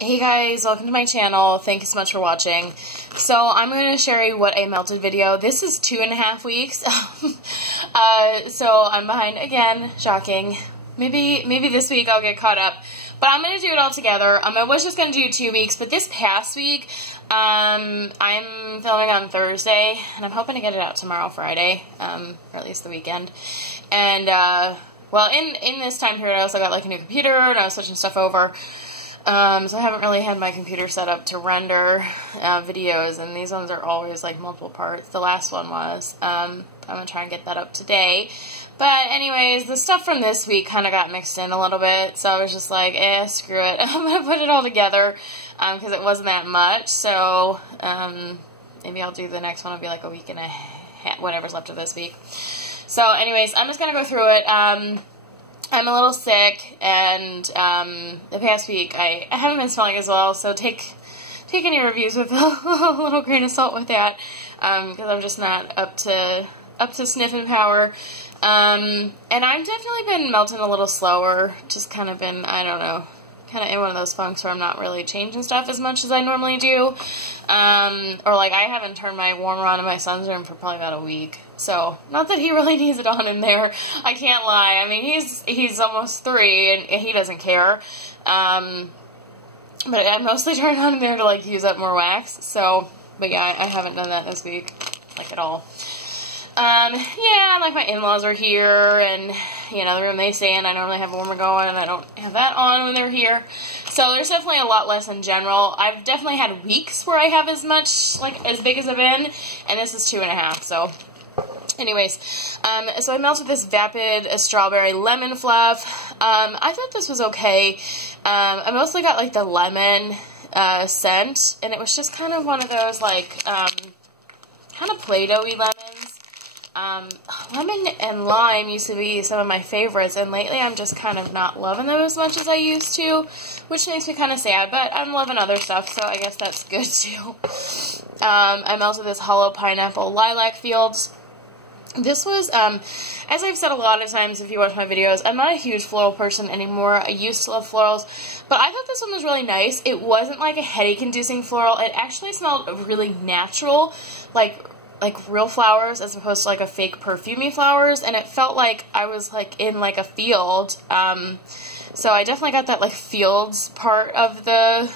Hey guys, welcome to my channel. Thank you so much for watching. So I'm going to share you what I melted video. This is 2.5 weeks. So I'm behind again. Shocking. Maybe this week I'll get caught up. But I'm going to do it all together. I was just going to do 2 weeks, but this past week, I'm filming on Thursday, and I'm hoping to get it out tomorrow, Friday, or at least the weekend. And, well, in this time period, I also got, like, a new computer, and I was switching stuff over. So I haven't really had my computer set up to render videos, and these ones are always, like, multiple parts. The last one was. I'm going to try and get that up today. But anyways, the stuff from this week kind of got mixed in a little bit, so I was just like, screw it. I'm going to put it all together, because it wasn't that much. So maybe I'll do the next one. It'll be like a week and a half, whatever's left of this week. So anyways, I'm just going to go through it. I'm a little sick, and the past week I haven't been smelling as well, so take any reviews with a little grain of salt with that, because I'm just not up to sniffing power. And I've definitely been melting a little slower, just kind of been, I don't know, kind of in one of those funks where I'm not really changing stuff as much as I normally do. Or like I haven't turned my warmer on in my son's room for probably about a week. So, not that he really needs it on in there. I can't lie. I mean, he's almost 3 and he doesn't care. But I mostly turn it on in there to like use up more wax. So, but yeah, I haven't done that this week, like at all. Yeah, like my in-laws are here, and, you know, the room they stay in, I normally have a warmer going, and I don't have that on when they're here. So there's definitely a lot less in general. I've definitely had weeks where I have as much, like, as big as I've been, and this is 2.5, so. Anyways, so I melted this Vapid Strawberry Lemon Fluff. I thought this was okay. I mostly got, like, the lemon, scent, and it was just kind of one of those, like, kind of Play-Doh-y lemons. Lemon and lime used to be some of my favorites, and lately I'm just kind of not loving them as much as I used to, which makes me kind of sad, but I'm loving other stuff, so I guess that's good too. I melted this Hollow Pineapple Lilac Fields. This was, as I've said a lot of times if you watch my videos, I'm not a huge floral person anymore. I used to love florals, but I thought this one was really nice. It wasn't like a headache-inducing floral. It actually smelled really natural, like real flowers as opposed to like a fake perfumey flowers, and it felt like I was like in like a field. So I definitely got that like fields part of the,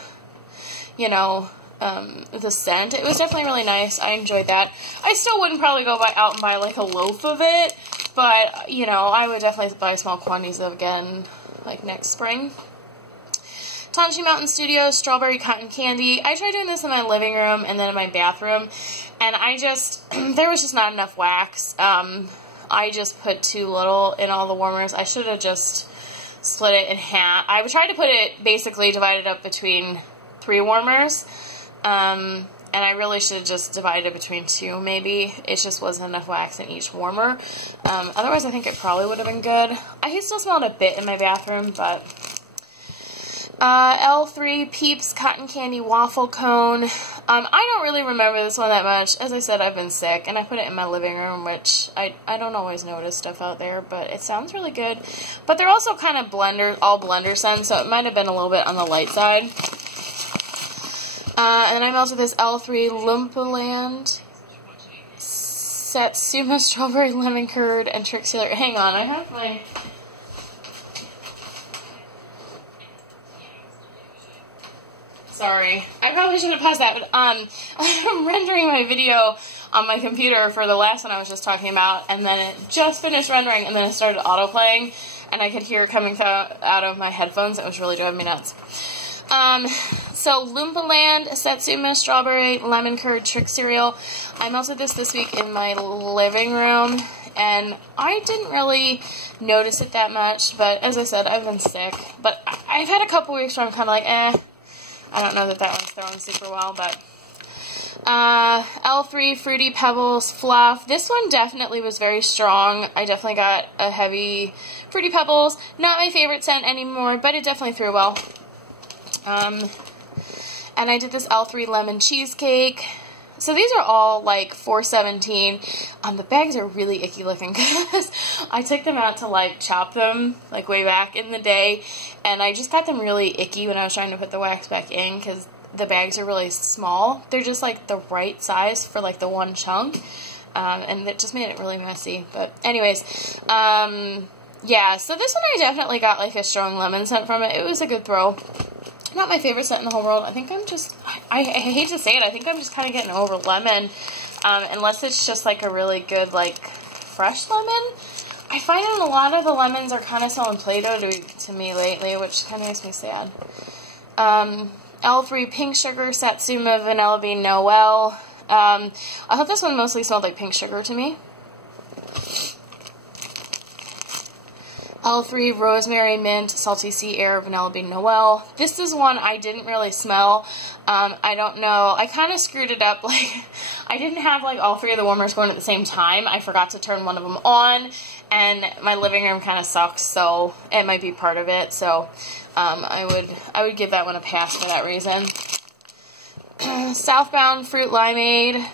you know, the scent. It was definitely really nice. I enjoyed that. I still wouldn't probably go out and buy like a loaf of it, but you know, I would definitely buy small quantities of again like next spring. Tonchi Mountain Studios Strawberry Cotton Candy. I tried doing this in my living room and then in my bathroom, and I just, there was just not enough wax. I just put too little in all the warmers. I should have just split it in half. I tried to put it basically divided up between 3 warmers, and I really should have just divided it between 2 maybe. It just wasn't enough wax in each warmer. Otherwise I think it probably would have been good. I can still smell it a bit in my bathroom, but... L3 Peeps Cotton Candy Waffle Cone. I don't really remember this one that much. As I said, I've been sick, and I put it in my living room, which I don't always notice stuff out there, but it sounds really good. But they're also kind of all blender scents, so it might have been a little bit on the light side. And then I melted this L3 Lumpaland Satsuma Strawberry Lemon Curd and Trixie. Hang on, I have my... Sorry, I probably should have paused that, but I'm rendering my video on my computer for the last one I was just talking about, and then it just finished rendering, and then it started auto-playing, and I could hear it coming out of my headphones. It was really driving me nuts. So Lumpaland Satsuma Strawberry Lemon Curd Trick Cereal. I melted this week in my living room, and I didn't really notice it that much, but as I said, I've been sick. But I've had a couple weeks where I'm kind of like, I don't know that one's throwing super well, but L3 Fruity Pebbles Fluff. This one definitely was very strong. I definitely got a heavy Fruity Pebbles. Not my favorite scent anymore, but it definitely threw well. And I did this L3 Lemon Cheesecake. So these are all like $4.17. The bags are really icky looking because I took them out to like chop them like way back in the day, and I just got them really icky when I was trying to put the wax back in because the bags are really small. They're just like the right size for like the one chunk, and it just made it really messy. But anyways, yeah, so this one I definitely got like a strong lemon scent from it. It was a good throw. Not my favorite scent in the whole world. I think I'm just, I hate to say it, I think I'm just kind of getting over lemon, unless it's just like a really good, like, fresh lemon. I find that a lot of the lemons are kind of selling Play-Doh to me lately, which kind of makes me sad. L3 Pink Sugar, Satsuma, Vanilla Bean, Noel. I thought this one mostly smelled like pink sugar to me. L3 Rosemary, Mint, Salty Sea Air, Vanilla Bean, Noel. This is one I didn't really smell. I don't know. I kind of screwed it up. Like, I didn't have like all three of the warmers going at the same time. I forgot to turn one of them on, and my living room kind of sucks, so it might be part of it. So I would give that one a pass for that reason. Southbound Fruit Limeade.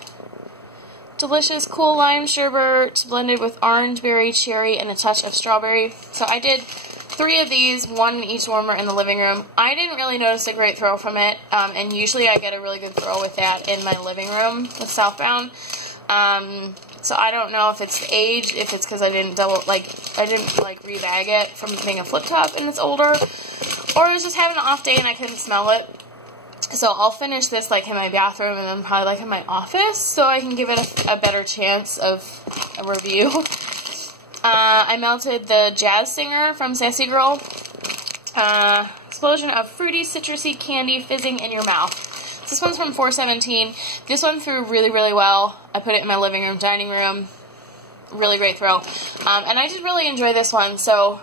Delicious cool lime sherbet blended with orange berry, cherry, and a touch of strawberry. So I did 3 of these, 1 in each warmer in the living room. I didn't really notice a great throw from it, and usually I get a really good throw with that in my living room with Southbound. So I don't know if it's the age, if it's because I didn't rebag it from being a flip top and it's older, or I was just having an off day and I couldn't smell it. So I'll finish this like in my bathroom and then probably like in my office so I can give it a better chance of a review. I melted the Jazz Singer from Sassy Girl. Explosion of fruity, citrusy candy fizzing in your mouth. This one's from 417. This one threw really, really well. I put it in my living room, dining room. Really great throw. And I did really enjoy this one. So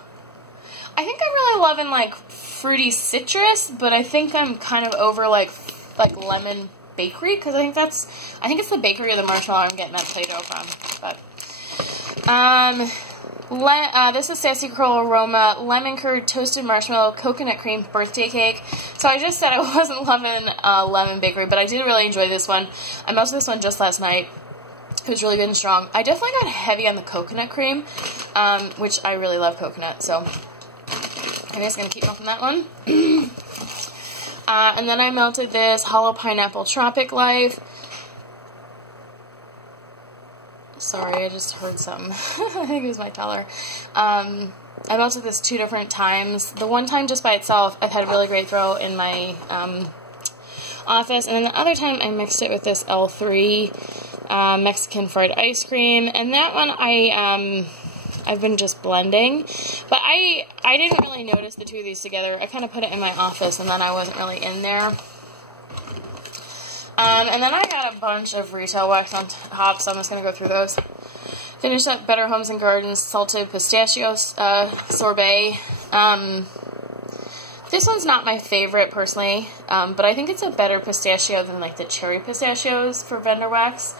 I think I'm really loving like fruity citrus, but I think I'm kind of over like lemon bakery, because I think it's the bakery of the marshmallow I'm getting that Play-Doh from. But this is Sassy Girl Aroma Lemon Curd Toasted Marshmallow Coconut Cream Birthday Cake. So I just said I wasn't loving lemon bakery, but I did really enjoy this one. I melted this one just last night. It was really good and strong. I definitely got heavy on the coconut cream, which I really love coconut, so I'm just going to keep melting that one. And then I melted this Hollow Pineapple Tropic Life. Sorry, I just heard something. I think it was my teller. I melted this 2 different times. The one time just by itself, I've had a really great throw in my office. And then the other time, I mixed it with this L3 Mexican Fried Ice Cream. And that one, I've been just blending, but I didn't really notice the 2 of these together. I kind of put it in my office, and then I wasn't really in there. And then I got a bunch of retail wax on top, so I'm just going to go through those. Finished up Better Homes and Gardens Salted Pistachio Sorbet. This one's not my favorite, personally, but I think it's a better pistachio than like the cherry pistachios for vendor wax.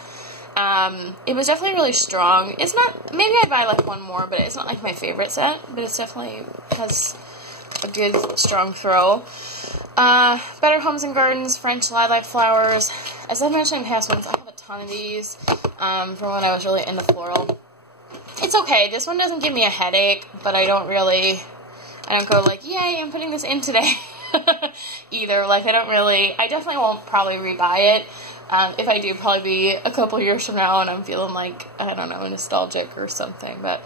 It was definitely really strong. It's not, maybe I'd buy like one more, but it's not like my favorite scent, but it's definitely has a good, strong throw. Better Homes and Gardens French Lilac Flowers. As I mentioned in past ones, I have a ton of these, from when I was really into floral. It's okay. This one doesn't give me a headache, but I don't go like, yay, I'm putting this in today, either. Like, I definitely won't probably rebuy it. If I do, probably be a couple years from now and I'm feeling like, I don't know, nostalgic or something, but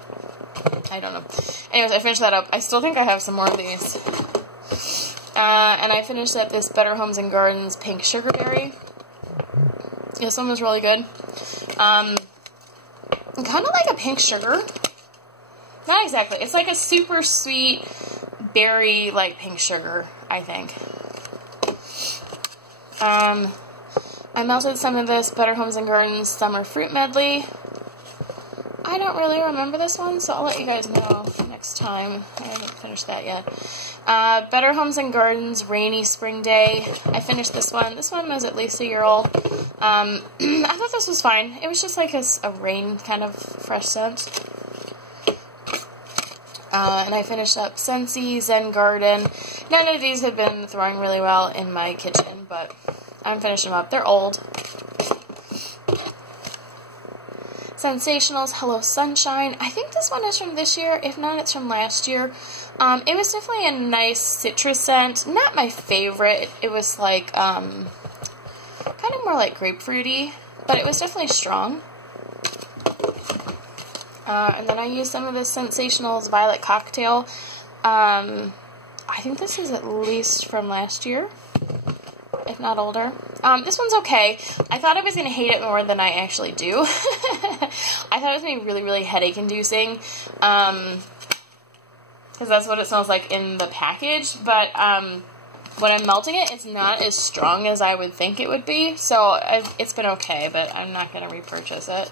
I don't know. Anyways, I finished that up. I still think I have some more of these. And I finished up this Better Homes and Gardens Pink Sugarberry. This one was really good. Kind of like a pink sugar. Not exactly. It's like a super sweet berry, like pink sugar, I think. I melted some of this Better Homes and Gardens Summer Fruit Medley. I don't really remember this one, so I'll let you guys know next time. I haven't finished that yet. Better Homes and Gardens Rainy Spring Day. I finished this one. This one was at least a year old. I thought this was fine. It was just like a rain kind of fresh scent. And I finished up Scentsy, Zen Garden. None of these have been throwing really well in my kitchen, but I'm finishing them up. They're old. Sensationals Hello Sunshine. I think this one is from this year. If not, it's from last year. It was definitely a nice citrus scent. Not my favorite. It was like, kind of more like grapefruity, but it was definitely strong. And then I used some of this Sensationals Violet Cocktail. I think this is at least from last year, if not older. This one's okay. I thought I was going to hate it more than I actually do. I thought it was going to be really, really headache-inducing, because that's what it smells like in the package, but when I'm melting it, it's not as strong as I would think it would be, so it's been okay, but I'm not going to repurchase it.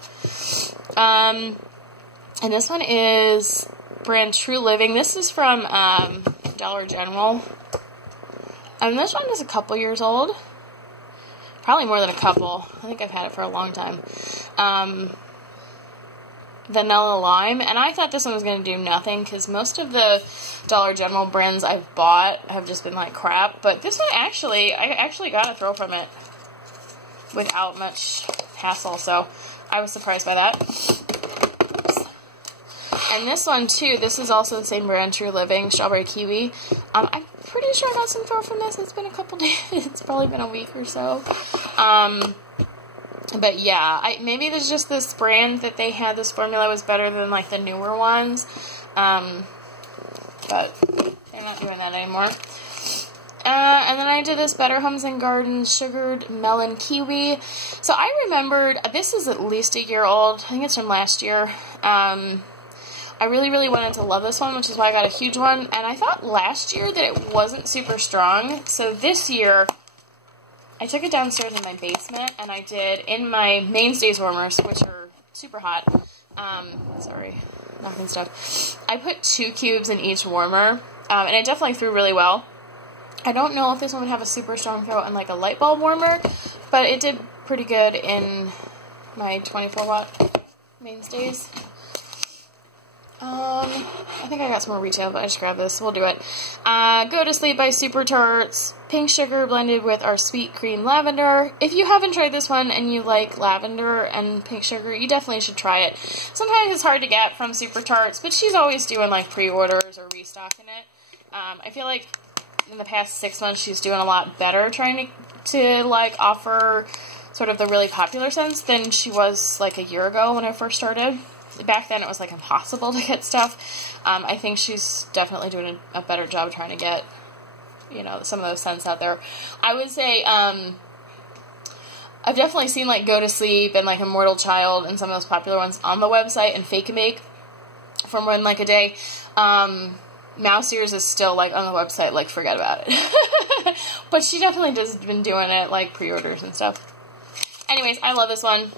And this one is brand True Living. This is from Dollar General. And this one is a couple years old. Probably more than a couple. I think I've had it for a long time. Vanilla Lime. And I thought this one was going to do nothing because most of the Dollar General brands I've bought have just been like crap. But this one I actually got a throw from it without much hassle. So I was surprised by that. And this one, too, this is also the same brand, True Living, Strawberry Kiwi. I'm pretty sure I got some throw from this. It's been a couple days. It's probably been a week or so. But, yeah, maybe there's just this brand that they had, this formula was better than, like, the newer ones. But they're not doing that anymore. And then I did this Better Homes and Gardens Sugared Melon Kiwi. So I remembered, this is at least a year old. I think it's from last year. I really, really wanted to love this one, which is why I got a huge one. And I thought last year that it wasn't super strong. So this year, I took it downstairs in my basement, and I did in my Mainstays warmers, which are super hot. Sorry, knocking stuff. I put 2 cubes in each warmer, and it definitely threw really well. I don't know if this one would have a super strong throw in like a light bulb warmer, but it did pretty good in my 24-watt Mainstays. I think I got some more retail, but I just grabbed this. We'll do it. Go to Sleep by Super Tarts. Pink sugar blended with our sweet cream lavender. If you haven't tried this one and you like lavender and pink sugar, you definitely should try it. Sometimes it's hard to get from Super Tarts, but she's always doing like pre-orders or restocking it. I feel like in the past 6 months she's doing a lot better trying to like offer sort of the really popular scents than she was like a year ago when I first started. Back then it was like impossible to get stuff. I think she's definitely doing a better job trying to get, you know, some of those scents out there. I would say I've definitely seen like Go to Sleep and like Immortal Child and some of those popular ones on the website, and Fake and Bake from Run Like a Day. Mouse Ears is still like on the website, like forget about it. But she definitely has been doing it like pre-orders and stuff. Anyways, I love this one.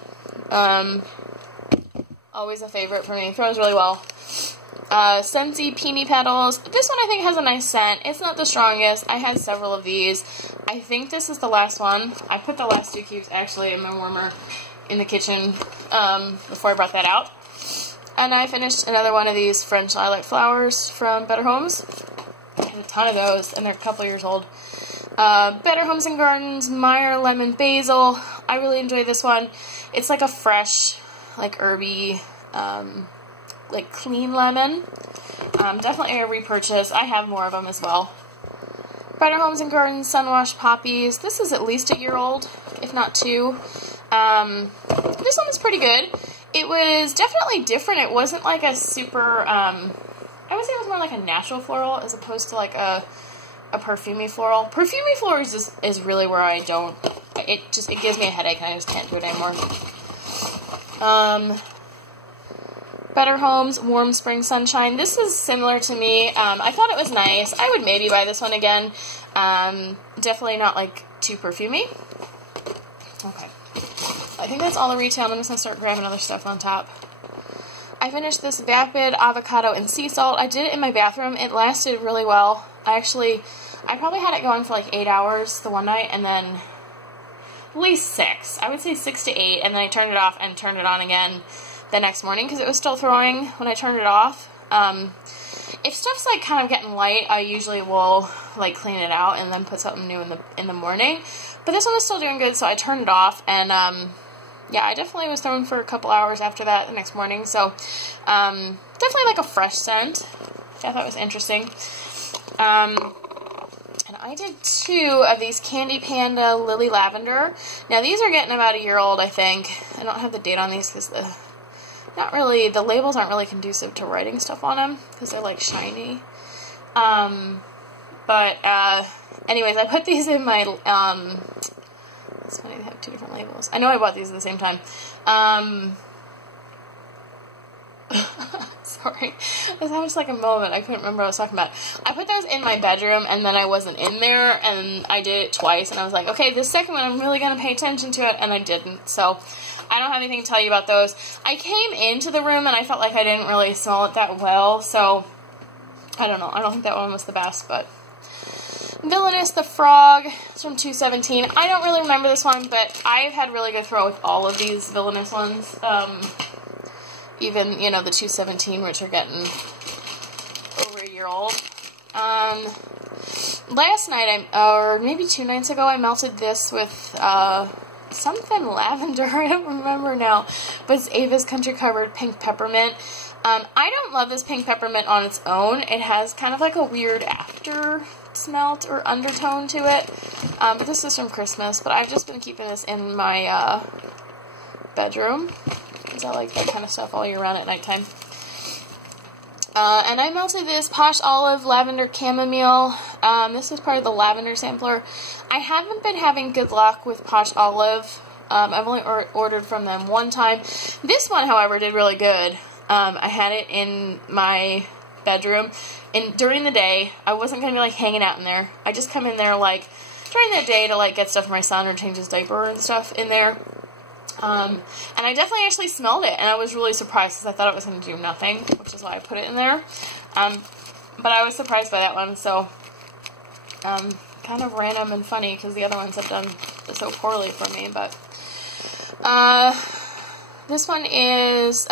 Always a favorite for me. Throws really well. Scentsy Peony Petals. This one I think has a nice scent. It's not the strongest. I had several of these. I think this is the last one. I put the last 2 cubes actually in my warmer in the kitchen before I brought that out. And I finished another one of these French Lilac Flowers from Better Homes. I have a ton of those, and they're a couple years old. Better Homes and Gardens Meyer Lemon Basil. I really enjoy this one. It's like a fresh, like herby, like clean lemon. Definitely a repurchase. I have more of them as well. Better Homes and Gardens Sunwash Poppies. This is at least a year old, if not 2. This one is pretty good. It was definitely different. It wasn't like a super, I would say it was more like a natural floral as opposed to like a perfumey floral. Perfumey floral is really where I don't, it gives me a headache and I just can't do it anymore. Better Homes Warm Spring Sunshine. This is similar to me. I thought it was nice. I would maybe buy this one again. Definitely not like too perfumey. Okay. I think that's all the retail. I'm just going to start grabbing other stuff on top. I finished this Vapid Avocado and Sea Salt. I did it in my bathroom. It lasted really well. I probably had it going for like 8 hours the one night, and then at least 6. I would say 6 to 8, and then I turned it off and turned it on again the next morning because it was still throwing when I turned it off. If stuff's like kind of getting light, I usually will like clean it out and then put something new in the morning. But this one was still doing good, so I turned it off, and yeah, I definitely was thrown for a couple hours after that the next morning. So definitely like a fresh scent. I thought it was interesting. And I did 2 of these Candy Panda Lily Lavender. Now these are getting about a year old, I think. I don't have the date on these because the labels aren't really conducive to writing stuff on them because they're like shiny. Anyways, I put these in my, it's funny they have 2 different labels. I know I bought these at the same time. Sorry, I was having just like a moment. I couldn't remember what I was talking about. I put those in my bedroom and then I wasn't in there, and I did it twice, and I was like, okay, this second one I'm really going to pay attention to it, and I didn't. So I don't have anything to tell you about those. I came into the room and I felt like I didn't really smell it that well, so I don't know. I don't think that one was the best, but Villainous the Frog. It's from 217. I don't really remember this one, but I've had really good throw with all of these Villainous ones. Even, you know, the 217, which are getting over a year old. Last night, or maybe 2 nights ago, I melted this with something lavender. I don't remember now. But it's Ava's Country Covered Pink Peppermint. I don't love this pink peppermint on its own. It has kind of like a weird after smelt or undertone to it. But this is from Christmas. But I've just been keeping this in my bedroom, because I like that kind of stuff all year round at nighttime. And I melted this Posh Olive Lavender Chamomile. This is part of the lavender sampler. I haven't been having good luck with Posh Olive. I've only ordered from them one time. This one, however, did really good. I had it in my bedroom, and during the day, I wasn't going to be like hanging out in there. I just come in there like during the day to like get stuff for my son or change his diaper and stuff in there. And I definitely actually smelled it, and I was really surprised because I thought it was going to do nothing, which is why I put it in there. But I was surprised by that one, so kind of random and funny because the other ones have done so poorly for me. But this one is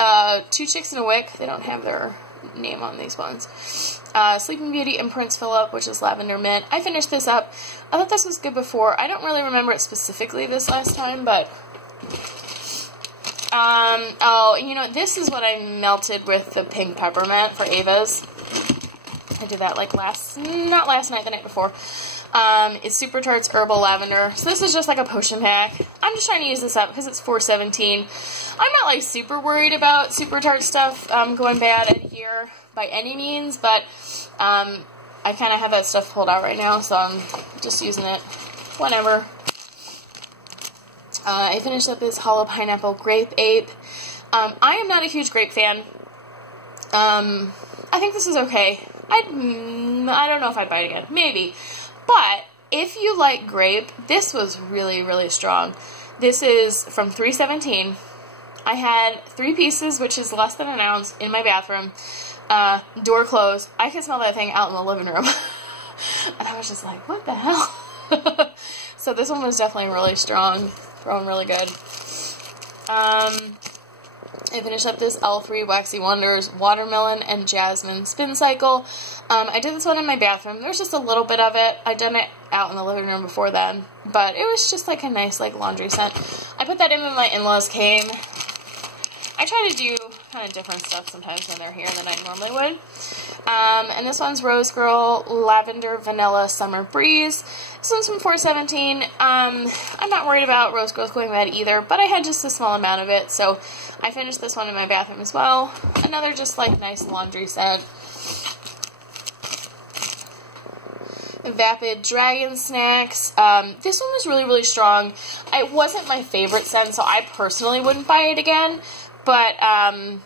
2 Chicks in a Wick. They don't have their name on these ones. Sleeping Beauty and Prince Philip, which is Lavender Mint. I finished this up. I thought this was good before. I don't really remember it specifically this last time, but oh, you know, this is what I melted with the pink peppermint for Ava's. I did that like not last night, the night before. It's Super Tarts Herbal Lavender. So this is just like a potion pack. I'm just trying to use this up because it's $4.17. I'm not like super worried about Super Tart stuff going bad at a year by any means, but I kind of have that stuff pulled out right now, so I'm just using it whenever. I finished up this Hollow Pineapple Grape Ape. I am not a huge grape fan. I think this is okay. I don't know if I'd buy it again. Maybe. But if you like grape, this was really, really strong. This is from 317. I had 3 pieces, which is less than an ounce, in my bathroom. Door closed. I could smell that thing out in the living room. And I was just like, what the hell? So this one was definitely really strong. Thrown really good. I finished up this L3 Waxy Wonders Watermelon and Jasmine Spin Cycle. I did this one in my bathroom. There's just a little bit of it. I'd done it out in the living room before then, but it was just like a nice like laundry scent. I put that in when my in-laws came. I try to do kind of different stuff sometimes when they're here than I normally would. And this one's Rose Girl Lavender Vanilla Summer Breeze. This one's from 417. I'm not worried about Rose Girls going bad either, but I had just a small amount of it, so I finished this one in my bathroom as well. Another just like nice laundry scent. Vapid Dragon Snacks. This one was really, really strong. It wasn't my favorite scent, so I personally wouldn't buy it again. But, and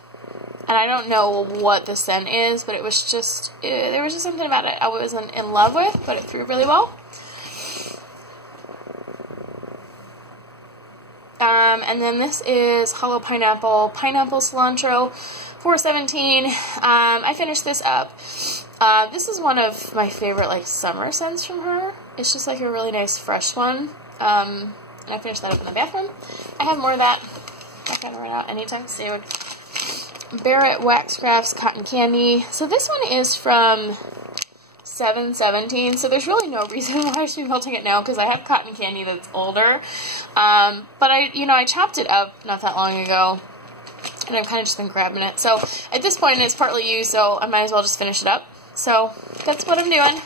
I don't know what the scent is, but it was just, there was just something about it I wasn't in love with, but it threw really well. And then this is Hollow Pineapple Cilantro, 417. I finished this up. This is one of my favorite, like, summer scents from her. It's just, like, a really nice, fresh one. And I finished that up in the bathroom. I have more of that. I kind of run out anytime soon. Barrett Wax Crafts Cotton Candy. So this one is from 7/17, so there's really no reason why I should be melting it now, because I have cotton candy that's older. But I chopped it up not that long ago, and I've kind of just been grabbing it. So at this point, it's partly used, so I might as well just finish it up. So that's what I'm doing.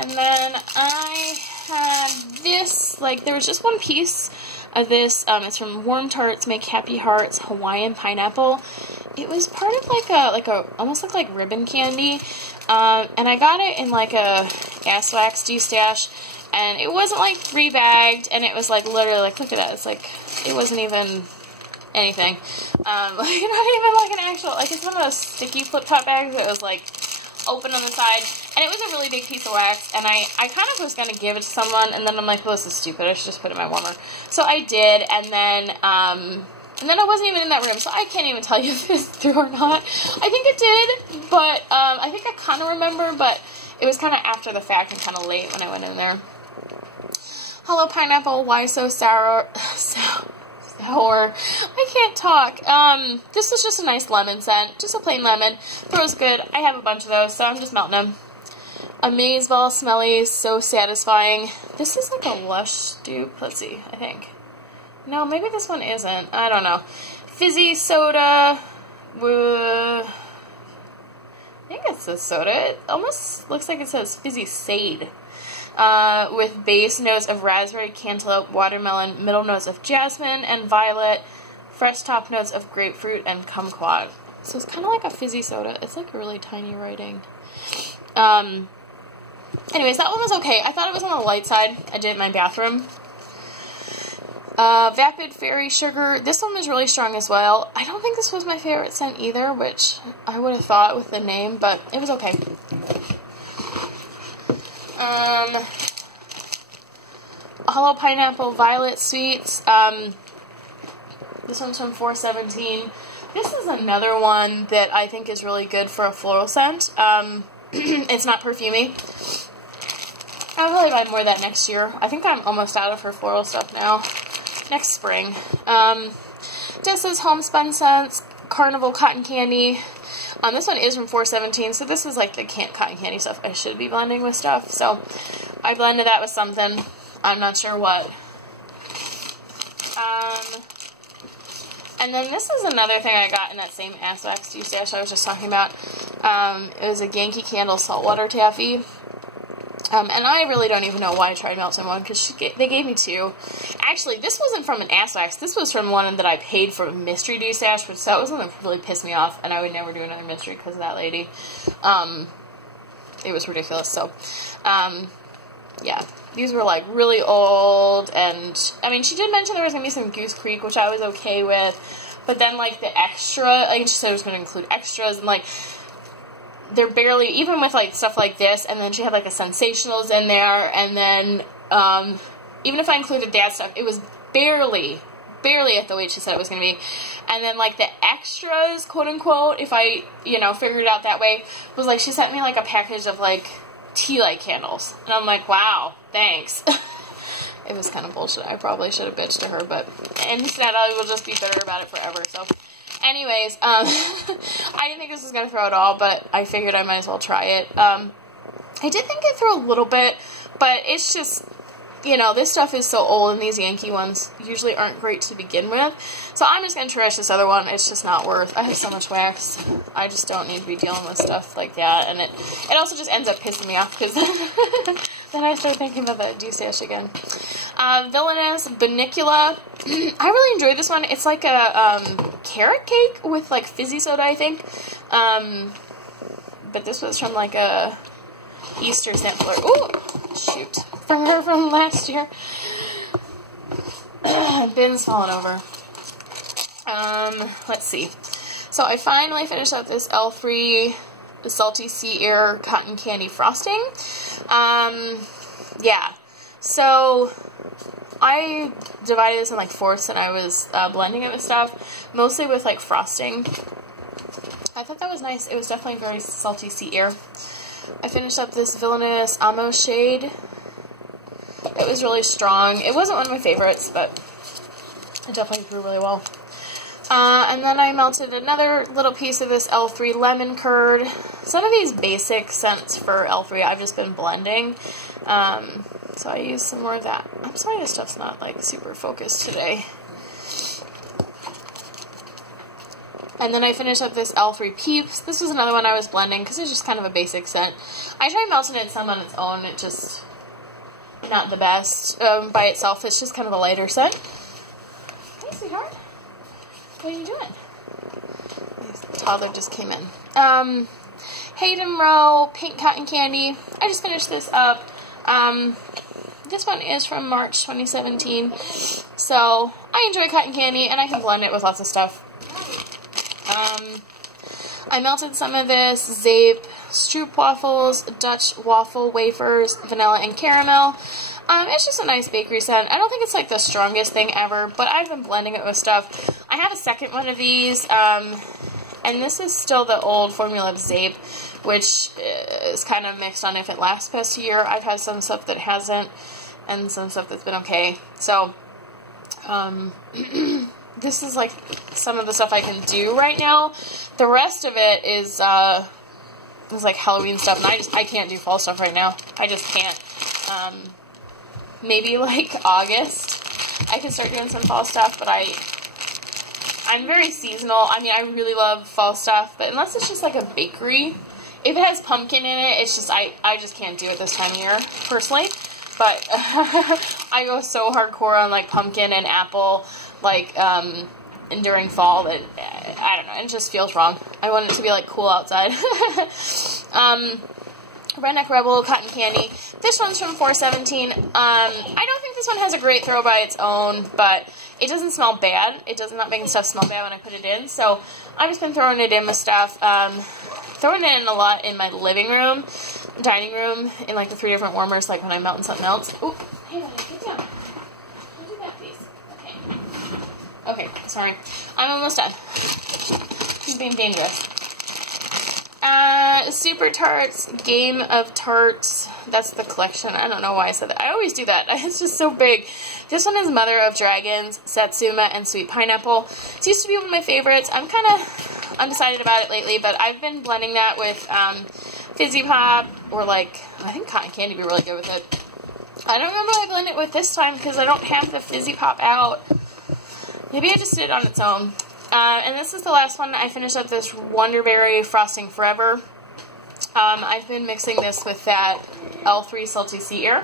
And then I had this, like, there was just one piece of this. It's from Warm Tarts Make Happy Hearts Hawaiian Pineapple. It was part of like a almost looked like ribbon candy. And I got it in like a ass wax stash, and it wasn't like 3-bagged, and it was like literally like, look at that, it's like, it wasn't even anything. Like, not even like an actual, like, it's one of those sticky flip-top bags that was like open on the side, and it was a really big piece of wax, and I kind of was going to give it to someone, and then I'm like, well, this is stupid, I should just put it in my warmer. So I did, and then I wasn't even in that room, so I can't even tell you if it's through or not. I think it did, but I think I kind of remember, but it was kind of after the fact and kind of late when I went in there. Hello, pineapple, why so sour? Sour. I can't talk. This was just a nice lemon scent. Just a plain lemon. Throw is good. I have a bunch of those, so I'm just melting them. Amazeball Smelly, so satisfying. This is like a Lush dupe. Let's see, I think. No, maybe this one isn't. I don't know. Fizzy soda. I think it says soda. It almost looks like it says Fizzy Sade. With base notes of raspberry, cantaloupe, watermelon, middle notes of jasmine and violet, fresh top notes of grapefruit and kumquat. So it's kind of like a fizzy soda. It's like really tiny writing. Anyways, that one was okay. I thought it was on the light side. I did it in my bathroom. Vapid Fairy Sugar. This one was really strong as well. I don't think this was my favorite scent either, which I would have thought with the name, but it was okay. Hollow Pineapple Violet Sweets. This one's from 417. This is another one that I think is really good for a floral scent. It's not perfumey. I'll probably buy more of that next year. I think I'm almost out of her floral stuff now. Next spring. This is Homespun Scents, Carnival Cotton Candy. This one is from 417, so this is like the cotton candy stuff I should be blending with stuff. So I blended that with something. I'm not sure what. And then this is another thing I got in that same ass wax stash I was just talking about. It was a Yankee Candle Saltwater Taffy. And I really don't even know why I tried melting one, because they gave me two. Actually, this wasn't from an ass wax. This was from one that I paid for a mystery stash, which that was one that really pissed me off, and I would never do another mystery because of that lady. It was ridiculous. So, yeah. These were, like, really old, and, I mean, she did mention there was going to be some Goose Creek, which I was okay with, but then, like, the extra, like, she said it was going to include extras, and, like, they're barely, even with, like, stuff like this, and then she had, like, a Sensationals in there, and then, even if I included that stuff, it was barely at the weight she said it was going to be, and then, like, the extras, quote-unquote, if I, figured it out that way, was, like, she sent me, like, a package of, like, tea light candles, and I'm like, wow, thanks. It was kind of bullshit. I probably should have bitched to her, but instead I will just be bitter about it forever, so... Anyways, I didn't think this was going to throw at all, but I figured I might as well try it. I did think it threw a little bit, but it's just, this stuff is so old, and these Yankee ones usually aren't great to begin with. So I'm just going to trash this other one. It's just not worth. I have so much wax. I just don't need to be dealing with stuff like that, and it also just ends up pissing me off, because then I start thinking about that D-stash again. Villainous Banicula. I really enjoyed this one. It's like a carrot cake with like fizzy soda, I think. But this was from like a Easter sampler. Ooh, shoot, from her from last year. Bin's falling over. Let's see. So I finally finished up this L3 Salty Sea Air Cotton Candy Frosting. Yeah. So I divided this in like fourths, and I was blending it with stuff, mostly with like frosting. I thought that was nice. It was definitely very salty sea air. I finished up this Villainous Amo shade. It was really strong. It wasn't one of my favorites, but it definitely grew really well. And then I melted another little piece of this L3 lemon curd. Some of these basic scents for L3 I've just been blending. So I used some more of that. I'm sorry this stuff's not like super focused today. And then I finished up this L3 Peeps. This was another one I was blending because it's just kind of a basic scent. I tried melting it some on its own. It just, not the best. By itself, it's just kind of a lighter scent. Hey, sweetheart. What are you doing? The toddler just came in. Hayden Row Pink Cotton Candy. I just finished this up. This one is from March 2017. So, I enjoy cotton candy, and I can blend it with lots of stuff. I melted some of this Zape Stroop waffles, Dutch waffle wafers, vanilla and caramel. It's just a nice bakery scent. I don't think it's like the strongest thing ever, but I've been blending it with stuff. I have a second one of these, and this is still the old formula of Zape, which is kind of mixed on if it lasts past a year. I've had some stuff that hasn't, and some stuff that's been okay. So, this is like some of the stuff I can do right now. The rest of it is like Halloween stuff, and I can't do fall stuff right now. I just can't. Maybe like August I can start doing some fall stuff, but I'm very seasonal. I mean, I really love fall stuff, but unless it's just like a bakery, if it has pumpkin in it, it's just I just can't do it this time of year personally. But I go so hardcore on like pumpkin and apple, like and during fall that I don't know, it just feels wrong. I want it to be like cool outside. Redneck Rebel Cotton Candy. This one's from 417. I don't think this one has a great throw by its own, but it doesn't smell bad. It does not make stuff smell bad when I put it in, so I've just been throwing it in with stuff. Throwing it in a lot in my living room, dining room, in like the 3 different warmers, like when I'm melting something else. Ooh, hey, buddy, get down. Can you do that, please? Okay. Okay, sorry. I'm almost done. He's being dangerous. Super Tarts, Game of Tarts. That's the collection. I don't know why I said that. I always do that. It's just so big. This one is Mother of Dragons, Satsuma, and Sweet Pineapple. It used to be one of my favorites. I'm kind of undecided about it lately, but I've been blending that with Fizzy Pop, or like, I think Cotton Candy would be really good with it. I don't remember what I blended it with this time because I don't have the Fizzy Pop out. Maybe I just did it on its own. And this is the last one. I finished up this Wonderberry Frosting Forever. I've been mixing this with that L3 Salty Sea Air.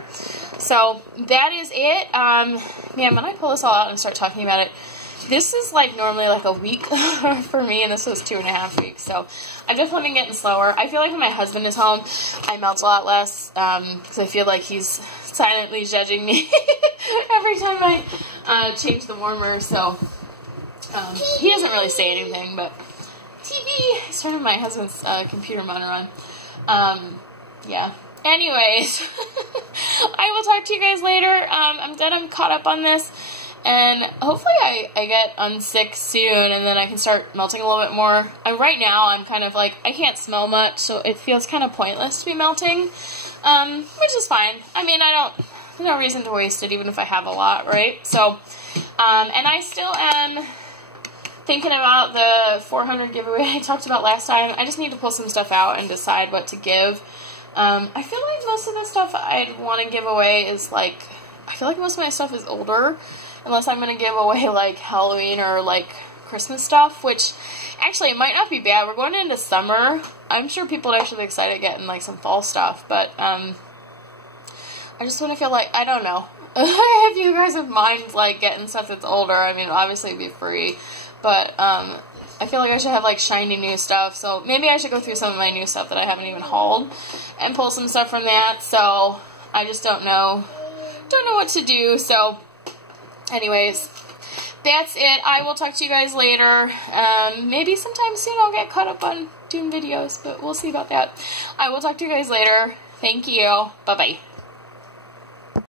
So that is it. Man, when I pull this all out and start talking about it, this is like normally like a week for me, and this was 2.5 weeks. So I've definitely been getting slower. I feel like when my husband is home, I melt a lot less because I feel like he's silently judging me every time I change the warmer. So he doesn't really say anything, but TV. He's turning my husband's computer monitor on. Yeah. Anyways, I will talk to you guys later. I'm done. I'm caught up on this. And hopefully I get unsick soon, and then I can start melting a little bit more. Right now, I'm kind of like, I can't smell much, so it feels kind of pointless to be melting, which is fine. I mean, there's no reason to waste it, even if I have a lot, right? So, and I still am thinking about the 400 giveaway I talked about last time. I just need to pull some stuff out and decide what to give. I feel like most of the stuff I'd want to give away is like, I feel like most of my stuff is older, unless I'm going to give away like Halloween or like Christmas stuff, which actually it might not be bad. We're going into summer. I'm sure people would actually be excited getting like some fall stuff, but I just want to feel like, I don't know. If you guys have mind like getting stuff that's older, I mean, obviously it'd be free, but I feel like I should have like shiny new stuff, so maybe I should go through some of my new stuff that I haven't even hauled and pull some stuff from that. So I just don't know what to do. So anyways, that's it. I will talk to you guys later. Maybe sometime soon I'll get caught up on doing videos, but we'll see about that. I will talk to you guys later. Thank you. Bye-bye.